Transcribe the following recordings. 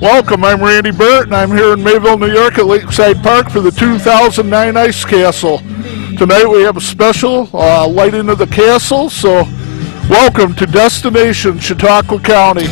Welcome, I'm Randy Burt, and I'm here in Mayville, New York at Lakeside Park for the 2009 Ice Castle. Tonight we have a special lighting of the castle, so welcome to Destination Chautauqua County.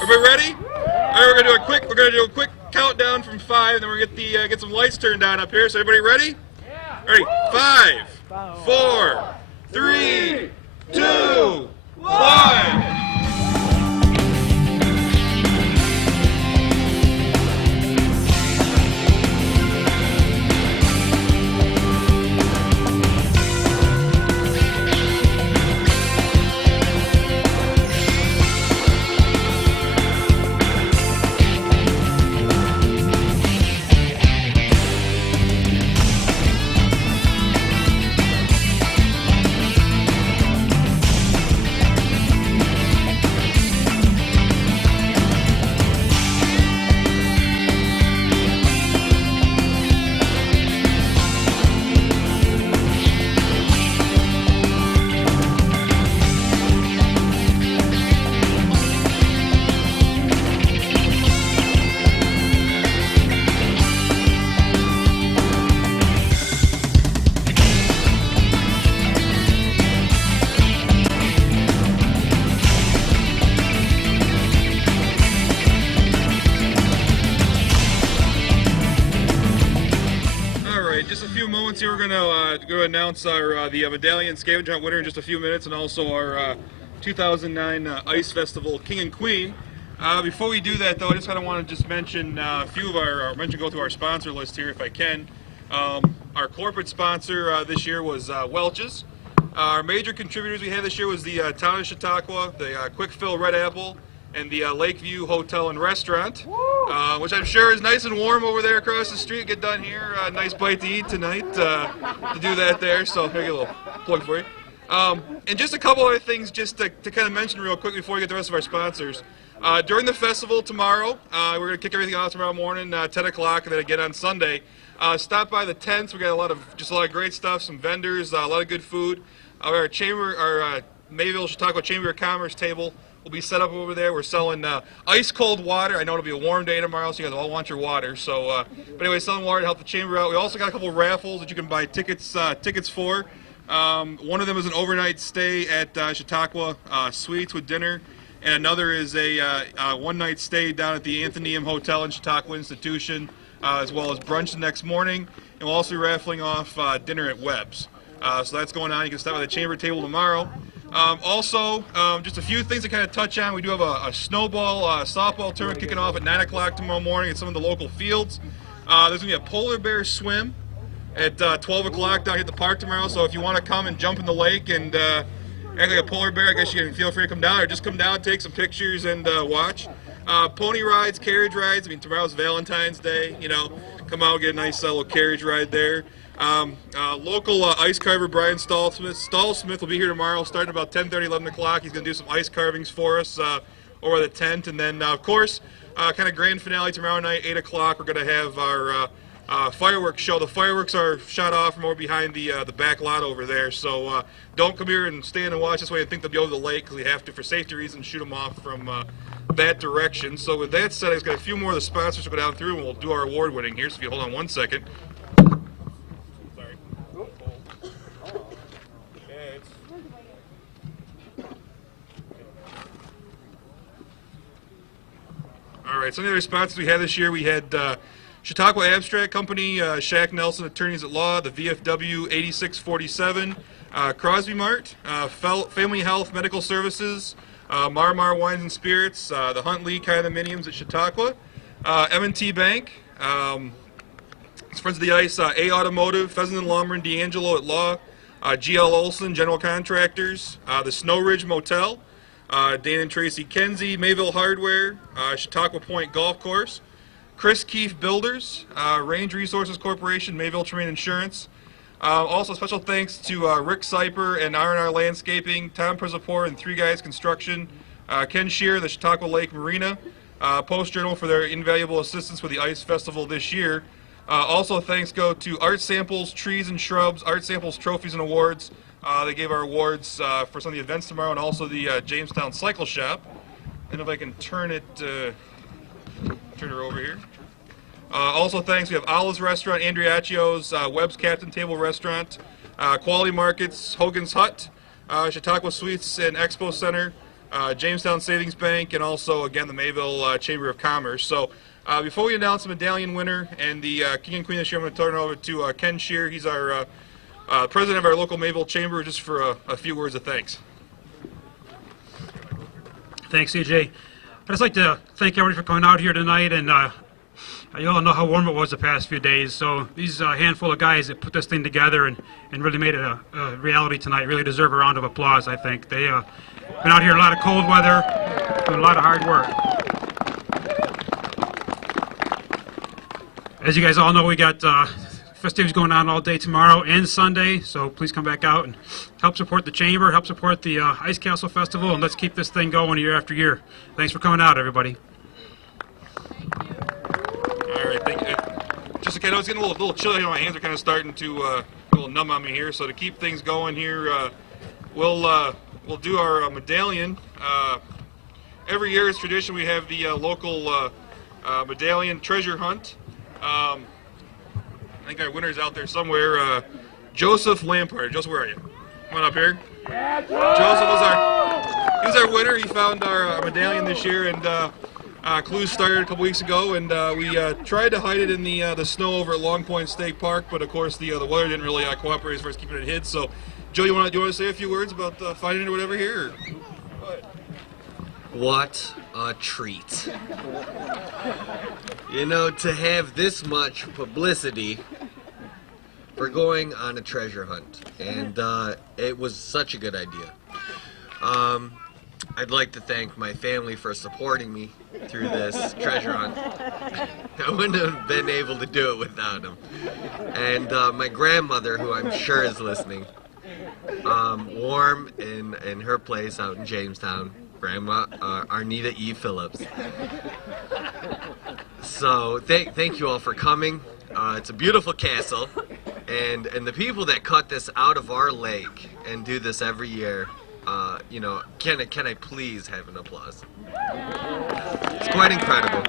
Everybody ready? All right, we're gonna do a quick countdown from 5, and then we're gonna get some lights turned on up here. So everybody ready? Yeah. Ready? 5, 4, 3, 2, 1. Just a few moments here. We're going to announce our the medallion scavenger hunt winner in just a few minutes, and also our 2009 Ice Festival King and Queen. Before we do that, though, I just kind of want to just mention a few of go through our sponsor list here if I can. Our corporate sponsor this year was Welch's. Our major contributors we had this year was the Town of Chautauqua, the Quick Fill Red Apple, and the Lakeview Hotel and Restaurant, which I'm sure is nice and warm over there across the street. Get done here, nice bite to eat tonight to do that there, so I'll get a little plug for you. And just a couple other things just to kind of mention real quick before we get the rest of our sponsors. During the festival tomorrow, we're going to kick everything off tomorrow morning, 10 o'clock, and then again on Sunday. Stop by the tents. We got a lot of great stuff, some vendors, a lot of good food. Our Mayville Chautauqua Chamber of Commerce table will be set up over there. We're selling ice cold water. I know it'll be a warm day tomorrow, so you guys all want your water. So, but anyway, selling water to help the chamber out. We also got a couple of raffles that you can buy tickets for. One of them is an overnight stay at Chautauqua Suites with dinner, and another is a one-night stay down at the Athenaeum Hotel in Chautauqua Institution, as well as brunch the next morning. And we'll also be raffling off dinner at Webb's. So that's going on. You can stop by the chamber table tomorrow. Also, just a few things to kind of touch on. We do have a snowball softball tournament kicking off at 9 o'clock tomorrow morning at some of the local fields. There's going to be a polar bear swim at 12 o'clock down at the park tomorrow. So if you want to come and jump in the lake and act like a polar bear, I guess you can feel free to come down, or just come down, take some pictures, and watch. Pony rides, carriage rides. I mean, tomorrow's Valentine's Day. You know, come out, get a nice little carriage ride there. Local ice carver Brian Stallsmith will be here tomorrow starting about 10:30, 11 o'clock. He's going to do some ice carvings for us over the tent. And then, of course, kind of grand finale tomorrow night, 8 o'clock. We're going to have our fireworks show. The fireworks are shot off from over behind the back lot over there. So don't come here and stand and watch this way and think they'll be over the lake, because we have to, for safety reasons, shoot them off from that direction. So with that said, I've got a few more of the sponsors to go down through, and we'll do our award winning here. So if you hold on one second. All right, some of the other sponsors we had this year, we had Chautauqua Abstract Company, Shaq Nelson Attorneys at Law, the VFW 8647, Crosby Mart, Family Health Medical Services, Mar Wines and Spirits, the Hunt Lee Condominiums at Chautauqua, M&T Bank, Friends of the Ice, A Automotive, Pheasant and Lumber and D'Angelo at Law, GL Olson General Contractors, the Snow Ridge Motel, Dan and Tracy Kenzie, Mayville Hardware, Chautauqua Point Golf Course, Chris Keefe Builders, Range Resources Corporation, Mayville Terrain Insurance. Also special thanks to Rick Seiper and R&R Landscaping, Tom Prezapor and Three Guys Construction, Ken Shear, the Chautauqua Lake Marina, Post Journal for their invaluable assistance with the ICE Festival this year. Also thanks go to Art Samples, Trees and Shrubs, Art Samples Trophies and Awards. They gave our awards for some of the events tomorrow, and also the Jamestown Cycle Shop. And if I can turn her over here. Also thanks, we have Olive's Restaurant, Andriacchio's, Webb's Captain Table Restaurant, Quality Markets, Hogan's Hut, Chautauqua Suites and Expo Center, Jamestown Savings Bank, and also, again, the Mayville Chamber of Commerce. So before we announce the medallion winner and the King and Queen this year, I'm going to turn it over to Ken Shear. He's our president of our local Mayville Chamber, just for a few words of thanks. Thanks, CJ. I'd just like to thank everybody for coming out here tonight, and you all know how warm it was the past few days, so these handful of guys that put this thing together and really made it a reality tonight really deserve a round of applause, I think. They've been out here a lot of cold weather, doing a lot of hard work. As you guys all know, we got festivities going on all day tomorrow and Sunday, so please come back out and help support the Chamber, help support the Ice Castle Festival, and let's keep this thing going year after year. Thanks for coming out, everybody. All right, thank you. Just again, it's getting a little chilly. My hands are kind of starting to a little numb on me here. So to keep things going here, we'll do our medallion. Every year, it's tradition. We have the local medallion treasure hunt. I think our winner's out there somewhere. Joseph Lampard. Joseph, where are you? Come on up here. Joseph was our winner. He found our medallion this year, and Clues started a couple weeks ago, and we tried to hide it in the snow over at Long Point State Park, but of course the weather didn't really cooperate as far as keeping it hid. So, Joe, you want to say a few words about finding it or whatever here? Or? What a treat. You know, to have this much publicity for going on a treasure hunt, and it was such a good idea. I'd like to thank my family for supporting me through this treasure hunt. I wouldn't have been able to do it without them. And my grandmother, who I'm sure is listening, warm in her place out in Jamestown, Grandma Arnita E. Phillips. So thank you all for coming. It's a beautiful castle, and the people that cut this out of our lake and do this every year, you know, can I please have an applause? It's quite incredible.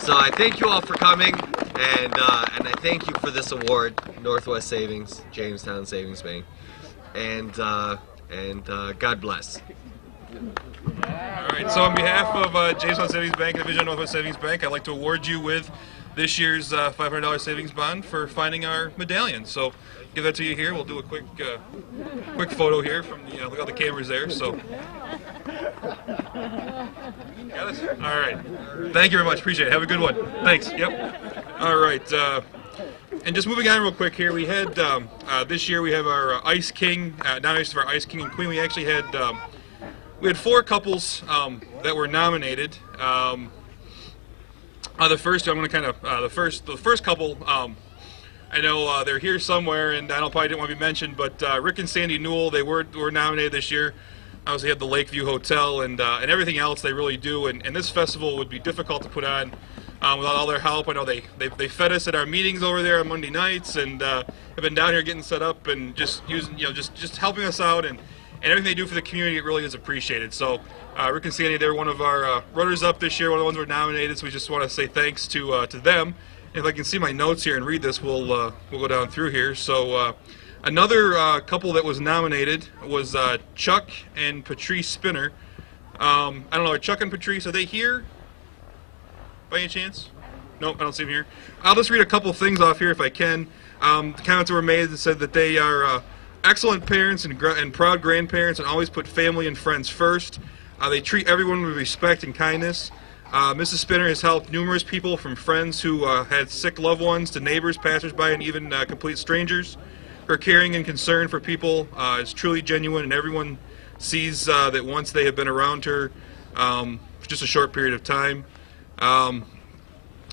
So I thank you all for coming, and I thank you for this award, Northwest Savings, Jamestown Savings Bank, and God bless. All right, so on behalf of Jamestown Savings Bank and Division of Northwest Savings Bank, I'd like to award you with this year's $500 savings bond for finding our medallion. So give that to you here. We'll do a quick photo here from the, look at the cameras there. So, got it? All right. Thank you very much. Appreciate it. Have a good one. Thanks. Yep. All right. And just moving on real quick here, we had this year we have our Ice King, nominations for our Ice King and Queen. We actually had four couples that were nominated. The first, I'm going to kind of the first couple. I know they're here somewhere, and I know probably didn't want to be mentioned, but Rick and Sandy Newell, they were nominated this year. Obviously, had the Lakeview Hotel and everything else they really do, and this festival would be difficult to put on without all their help. I know they fed us at our meetings over there on Monday nights, and have been down here getting set up and just using, just helping us out, and everything they do for the community, it really is appreciated. So Rick and Sandy, they're one of our runners-up this year, one of the ones who were nominated, so we just want to say thanks to them. If I can see my notes here and read this, we'll go down through here. So another couple that was nominated was Chuck and Patrice Spinner. I don't know, are Chuck and Patrice, are they here by any chance? Nope, I don't see him here. I'll just read a couple things off here if I can. The comments were made that said that they are excellent parents and proud grandparents and always put family and friends first. They treat everyone with respect and kindness. Mrs. Spinner has helped numerous people, from friends who had sick loved ones to neighbors, passersby, and even complete strangers. Her caring and concern for people is truly genuine, and everyone sees that once they have been around her for just a short period of time.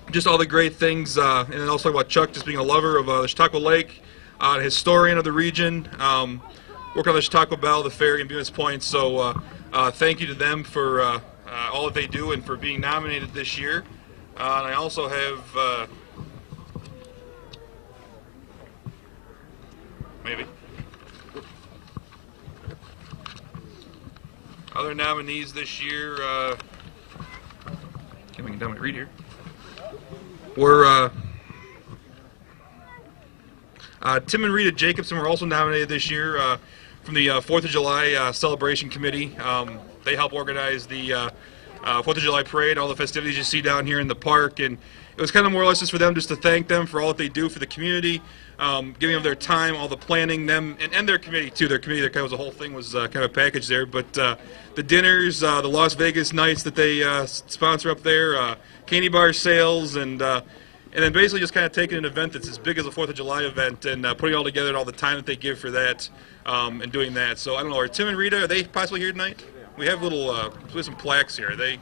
Just all the great things, and then also about Chuck just being a lover of the Chautauqua Lake, a historian of the region, work on the Chautauqua Bell, the ferry, and Bemis Point. So thank you to them for all that they do and for being nominated this year. And I also have maybe other nominees this year. Can't make it down my read here. We're Tim and Rita Jacobson were also nominated this year from the 4th of July Celebration Committee. They help organize the 4th of July parade, all the festivities you see down here in the park, and it was kind of more or less just for them just to thank them for all that they do for the community, giving them their time, all the planning, them and their committee too. Their committee, the whole thing was kind of a package there. But the dinners, the Las Vegas nights that they sponsor up there, candy bar sales, and then basically just kind of taking an event that's as big as the 4th of July event and putting it all together and all the time that they give for that and doing that. So I don't know, are Tim and Rita, are they possibly here tonight? We have little, we have some plaques here. Are they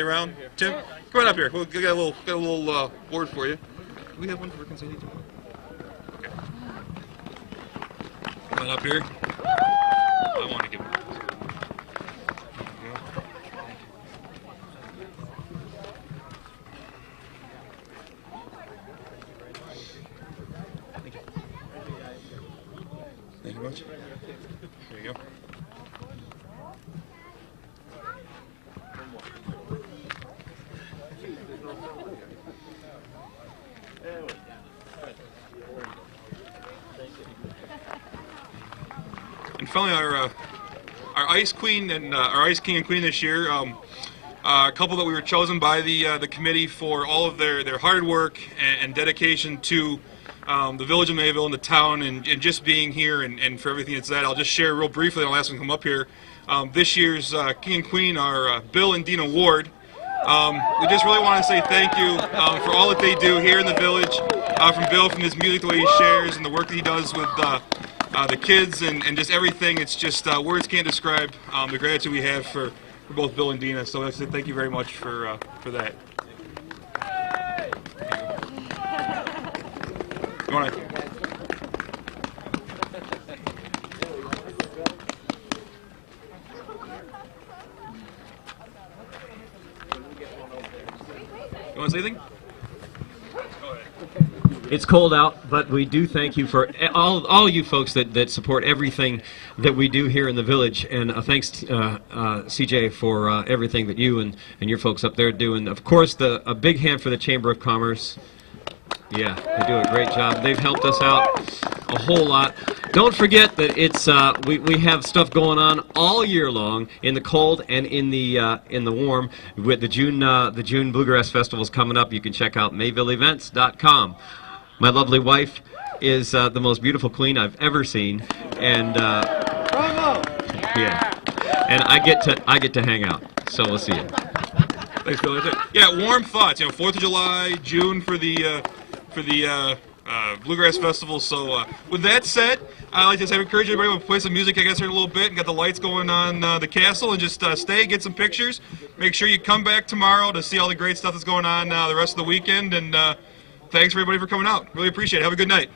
around? Tim, come on up here. We'll get a little board for you. Do we have one for Consiglio? Okay. Come on up here. I want to give. Thank you much. There you go. And finally, our Ice Queen and our Ice King and Queen this year, a couple that we were chosen by the committee for all of their hard work and dedication to the village of Mayville and the town and just being here and for everything that's that. I'll just share real briefly, and I'll ask them to come up here. This year's King and Queen are Bill and Dina Ward. We just really want to say thank you for all that they do here in the village. From Bill, from his music, the way he shares, and the work that he does with the kids and just everything. It's just words can't describe the gratitude we have for both Bill and Dina. So I say thank you very much for that. You want to? You want to say anything? It's cold out, but we do thank you for all you folks that support everything that we do here in the village. And thanks, CJ, for everything that you and your folks up there do. And of course, a big hand for the Chamber of Commerce. Yeah, they do a great job. They've helped us out a whole lot. Don't forget that it's we have stuff going on all year long in the cold and in the warm. With the June Bluegrass Festival is coming up. You can check out MayvilleEvents.com. My lovely wife is the most beautiful queen I've ever seen, and yeah, and I get to hang out. So we'll see you. Thanks, Bill. Yeah, warm thoughts. 4th of July, June for the Bluegrass Festival. So with that said, I'd like to encourage everybody to play some music, I guess, here in a little bit, and got the lights going on the castle, and just stay, get some pictures. Make sure you come back tomorrow to see all the great stuff that's going on the rest of the weekend. And thanks, everybody, for coming out. Really appreciate it. Have a good night.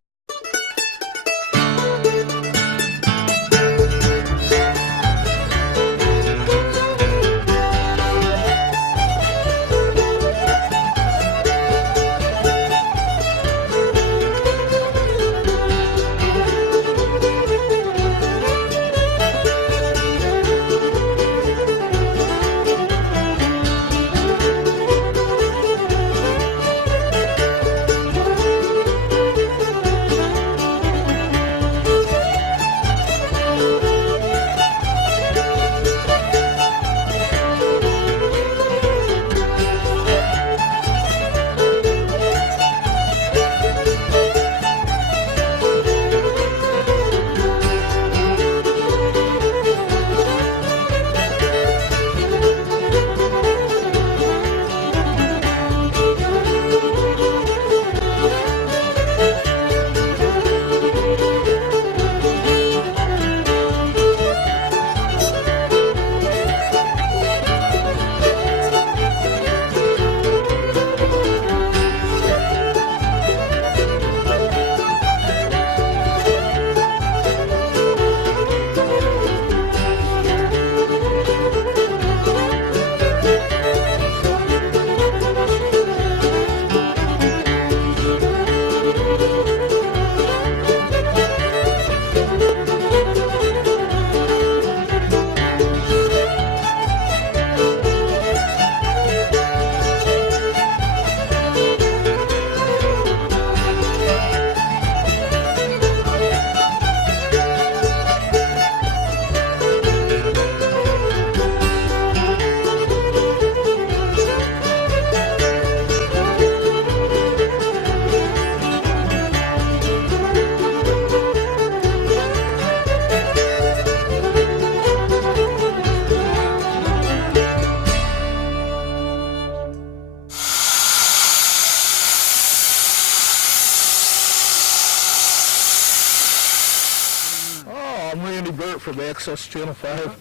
Bert from Access Channel 5.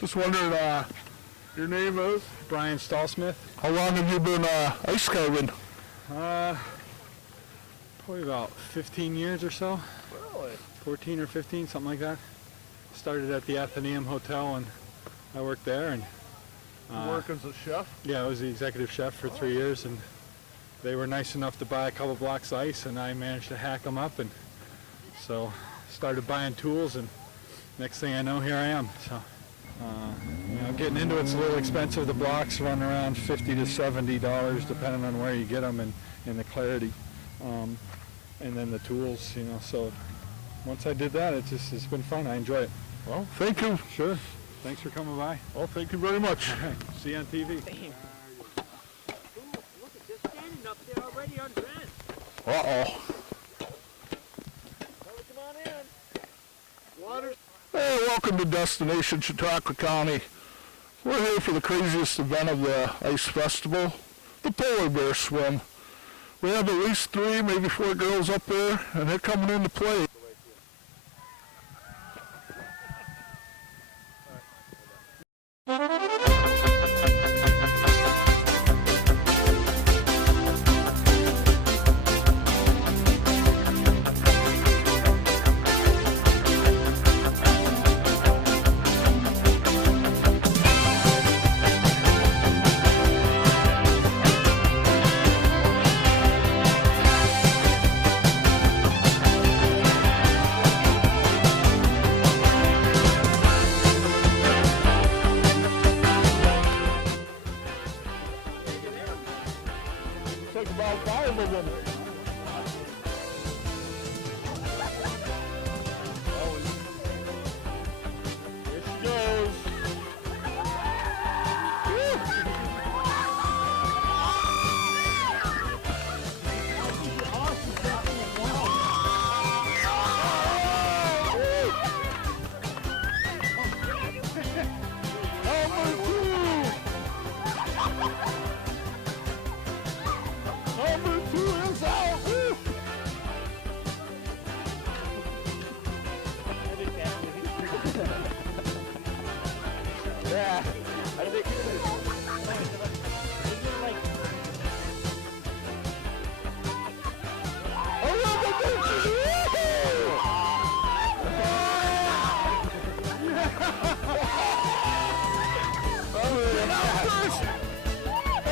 Just wondering, your name is? Brian Stallsmith. How long have you been ice carving? Probably about 15 years or so. Really? 14 or 15, something like that. Started at the Athenaeum Hotel, and I worked there. And You work as a chef? yeah, I was the executive chef for 3 years, and they were nice enough to buy a couple blocks of ice, and I managed to hack them up, and so started buying tools, and next thing I know, here I am. So, you know, getting into it's a little expensive. The blocks run around $50 to $70, depending on where you get them and the clarity, and then the tools. You know, so once I did that, it's been fun. I enjoy it. Well, thank you. Sure. Thanks for coming by. Well, thank you very much. All right. See you on TV. Uh-oh. Hey, welcome to Destination Chautauqua County. We're here for the craziest event of the ICE Festival, the Polar Bear Swim. We have at least 3, maybe 4 girls up there, and they're coming in to play. Take about 5 of them. Here she goes. Number 2 is out. Woo! Yeah, I think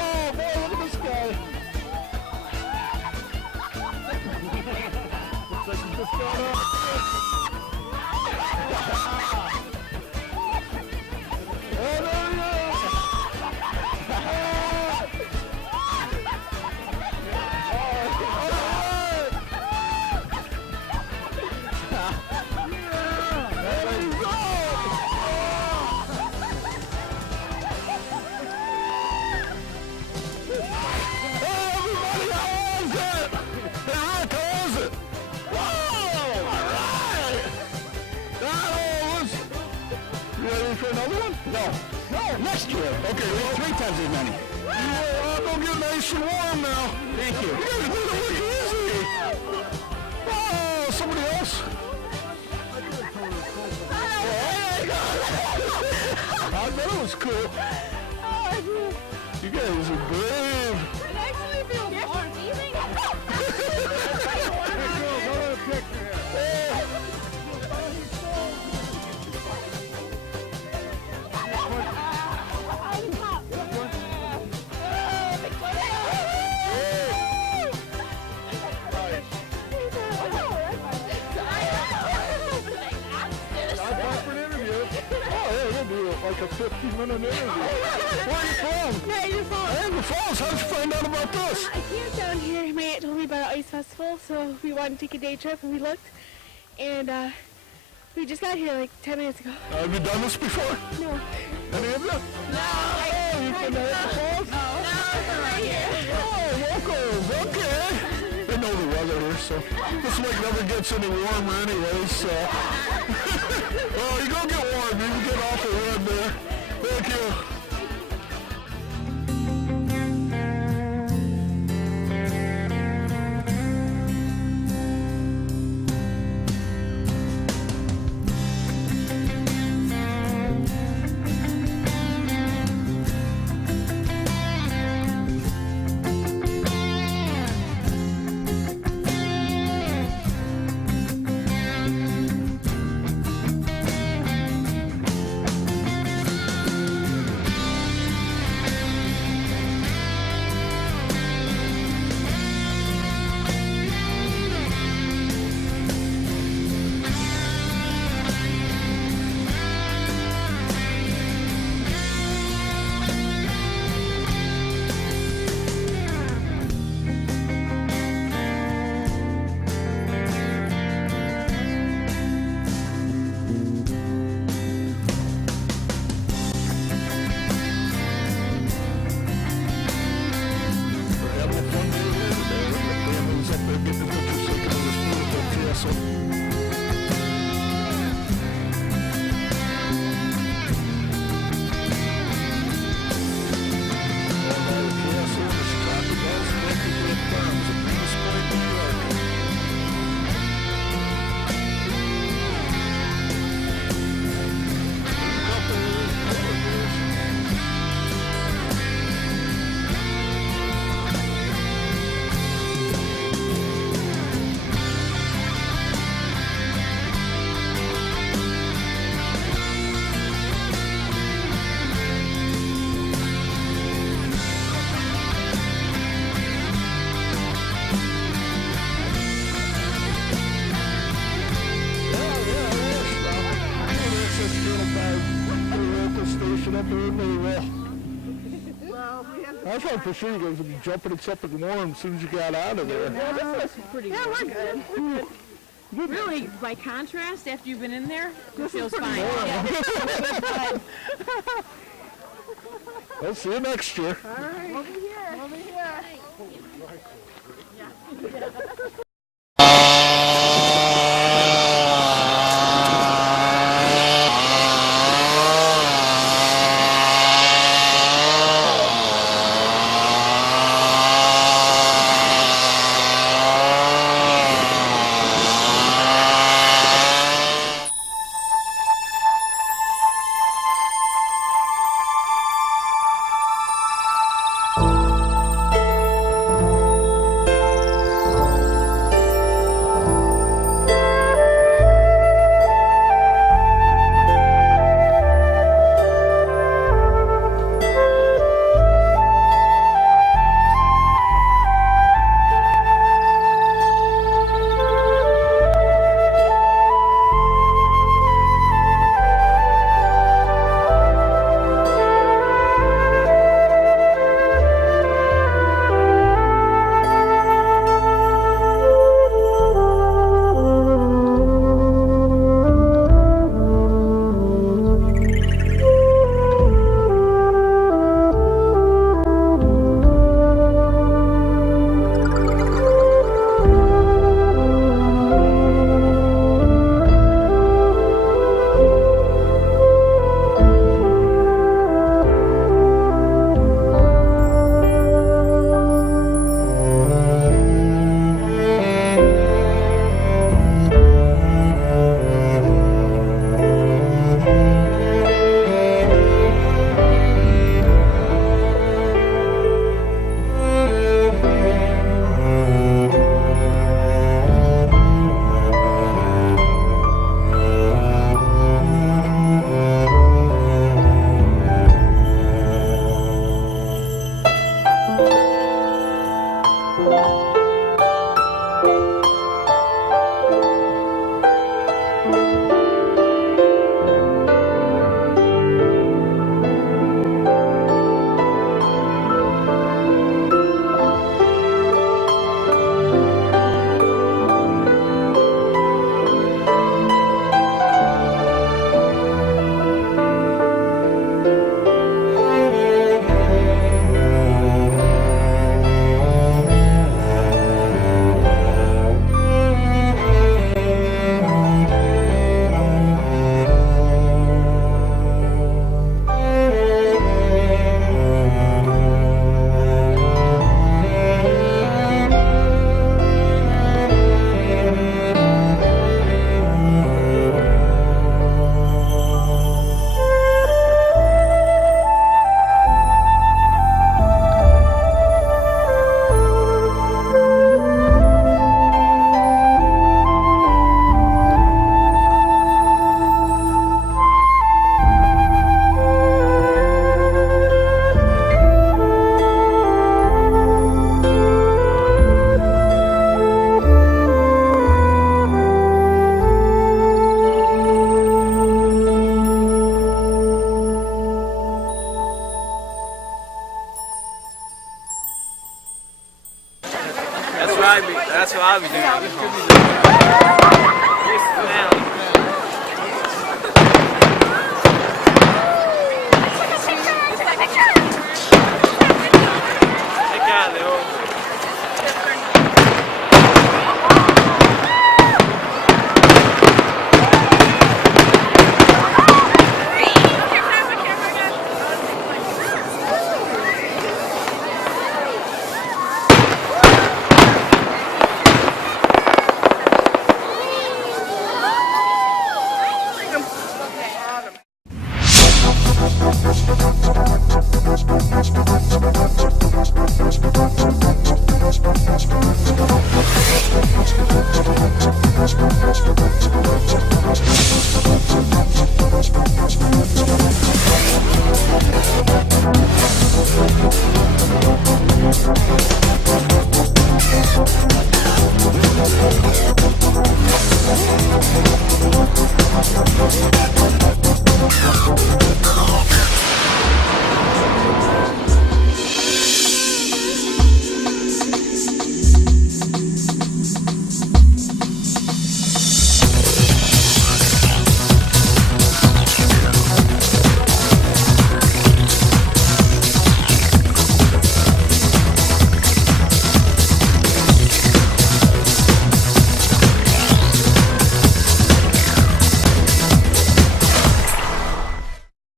Oh boy, look at this guy. Looks like he just got up. Oh, there he is. There he goes. Hey, everybody, how was it? How was it? Whoa! All right! That was... You ready for another one? No, next year. Okay, we have 3 times as many. Yeah, I'll go get nice and warm now. Thank you. You guys made it look easy. Oh, somebody else? I bet it was cool. You guys are brave. It actually feels more amazing. Like a 15-minute interview. Where are you from? Niagara Falls. Niagara Falls. How'd you find out about this? I camped down here. My aunt told me about ICE Festival, so we wanted to take a day trip, and we looked, and we just got here like 10 minutes ago. Have you done this before? No. Any of you? No. Oh, you from Niagara Falls? No, right here. Oh, locals. Okay. They know the weather here, so this lake never gets any warmer anyway, so. Well, you go get warm. You can get off the road there. Thank you. castle. I thought for sure you guys would be jumping at something warm as soon as you got out of there. Yeah, this was pretty good. We're good. We're good. Really, by contrast, after you've been in there, it feels fine. Yeah, this feels fine. I'll see you next year. All right. Over here. Over here. That's what I be doing.